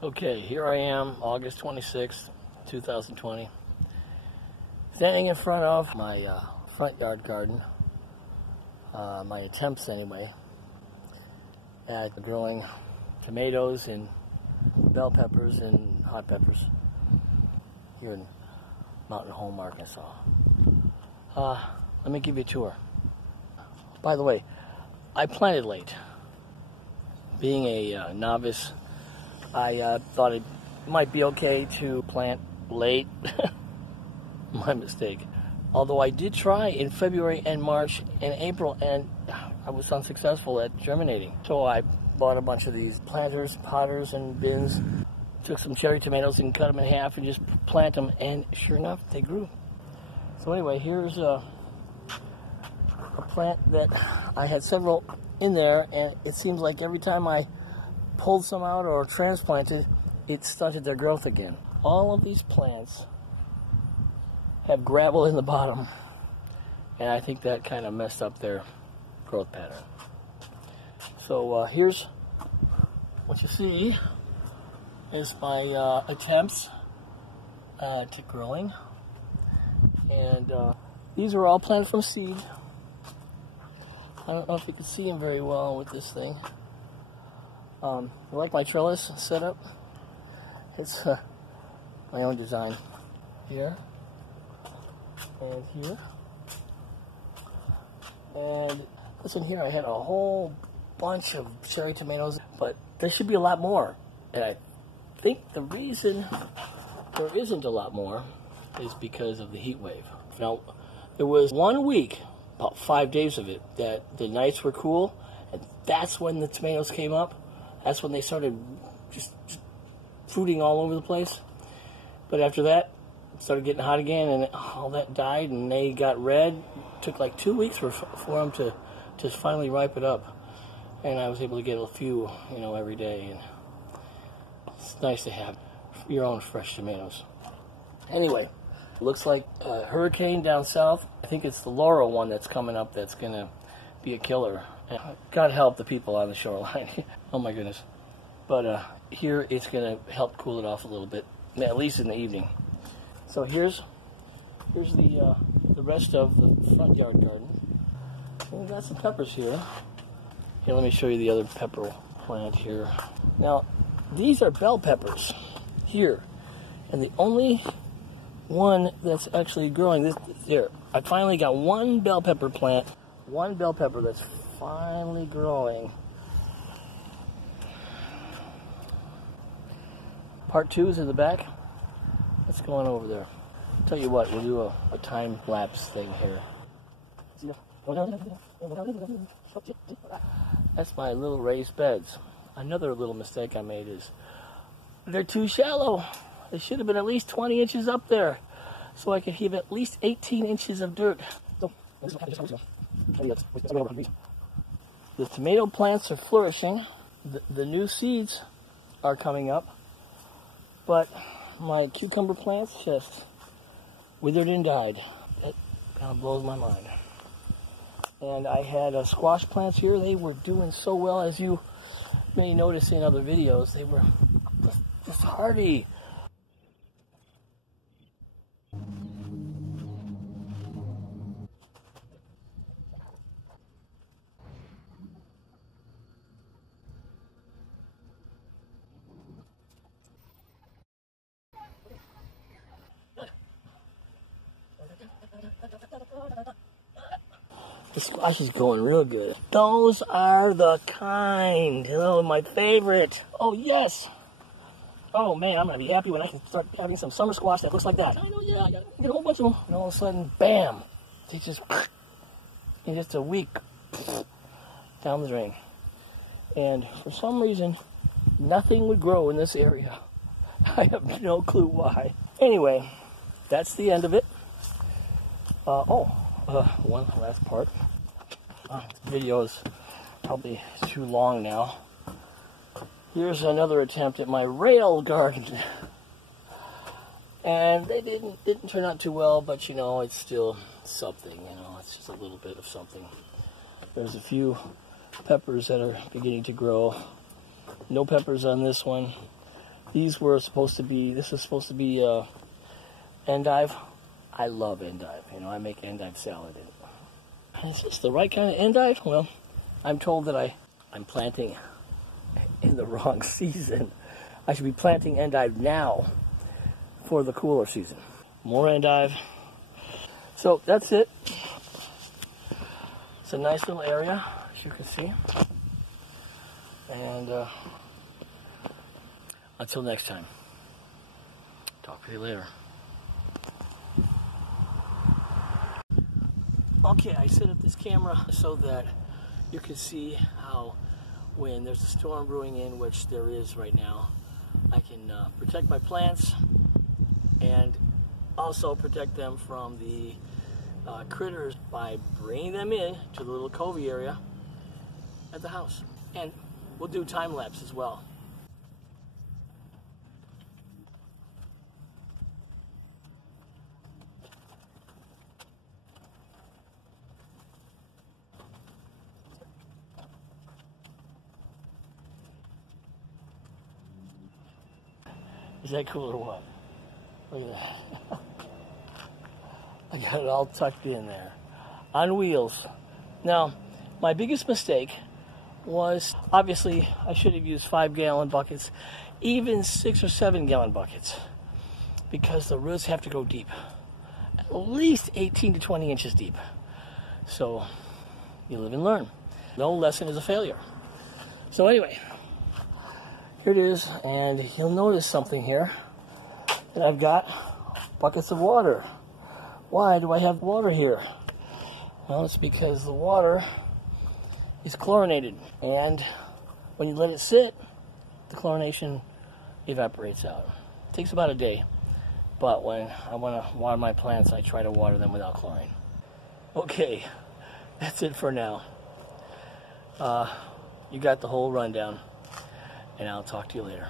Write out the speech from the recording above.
Okay, here I am, August 26th, 2020, standing in front of my front yard garden, my attempts anyway, at growing tomatoes and bell peppers and hot peppers here in Mountain Home, Arkansas. Let me give you a tour. By the way, I planted late. Being a novice, I thought it might be okay to plant late. My mistake. Although I did try in February and March and April, and I was unsuccessful at germinating. So I bought a bunch of these planters, potters, and bins. Took some cherry tomatoes and cut them in half and just plant them, and sure enough, they grew. So anyway, here's a plant that I had several in there, and it seems like every time I pulled some out or transplanted, it stunted their growth again. All of these plants have gravel in the bottom, and I think that kind of messed up their growth pattern. So here's what you see is my attempts to growing, and these are all planted from seed. I don't know if you can see them very well with this thing. I like my trellis setup. It's my own design. Here and here. And listen here, I had a whole bunch of cherry tomatoes, but there should be a lot more. And I think the reason there isn't a lot more is because of the heat wave. Now, there was 1 week, about 5 days of it, that the nights were cool, and that's when the tomatoes came up. That's when they started just fruiting all over the place. But after that, it started getting hot again, and all that died, and they got red. It took like 2 weeks for them to finally ripen up. And I was able to get a few, every day. And it's nice to have your own fresh tomatoes. Anyway, looks like a hurricane down south. I think it's the Laurel one that's coming up that's going to be a killer. God help the people on the shoreline. Oh my goodness. But here it's going to help cool it off a little bit, at least in the evening. So here's the rest of the front yard garden. And we've got some peppers here. Here, let me show you the other pepper plant here. Now, these are bell peppers here. And the only one that's actually growing here. I finally got one bell pepper plant, one bell pepper that's finally growing. Part 2 is in the back. Let's go on over there. Tell you what, we'll do a time lapse thing here. That's my little raised beds. Another little mistake I made is they're too shallow. They should have been at least 20 inches up there, so I could have at least 18 inches of dirt. The tomato plants are flourishing. The new seeds are coming up, but my cucumber plants just withered and died. That kind of blows my mind. And I had squash plants here. They were doing so well, as you may notice in other videos. They were just hardy. The squash is going real good. Those are the kind. My favorite. Oh, yes. Oh, man, I'm going to be happy when I can start having some summer squash that looks like that. I know, yeah, I got to get a whole bunch of them. And all of a sudden, bam, they just, in just a week, down the drain. And for some reason, nothing would grow in this area. I have no clue why. Anyway, that's the end of it. One last part. This video is probably too long now. Here's another attempt at my rail garden. And they didn't turn out too well, but it's still something, it's just a little bit of something. There's a few peppers that are beginning to grow. No peppers on this one. These were supposed to be, this is supposed to be endive. I love endive. You know, I make endive salad. Is this the right kind of endive? Well, I'm told that I'm planting in the wrong season. I should be planting endive now for the cooler season. More endive. So that's it. It's a nice little area, as you can see. And until next time, talk to you later. Okay, I set up this camera so that you can see how when there's a storm brewing in, which there is right now, I can protect my plants and also protect them from the critters by bringing them in to the little covey area at the house. And we'll do time lapse as well. Is that cool or what? Look at that. I got it all tucked in there. On wheels. Now, my biggest mistake was, obviously, I should have used 5-gallon buckets, even 6 or 7-gallon buckets, because the roots have to go deep. At least 18 to 20 inches deep. So, you live and learn. No lesson is a failure. So anyway, here it is, and you'll notice something here, that I've got buckets of water. Why do I have water here? Well, it's because the water is chlorinated, and when you let it sit, the chlorination evaporates out. It takes about a day, but when I want to water my plants, I try to water them without chlorine. Okay, that's it for now. You got the whole rundown, and I'll talk to you later.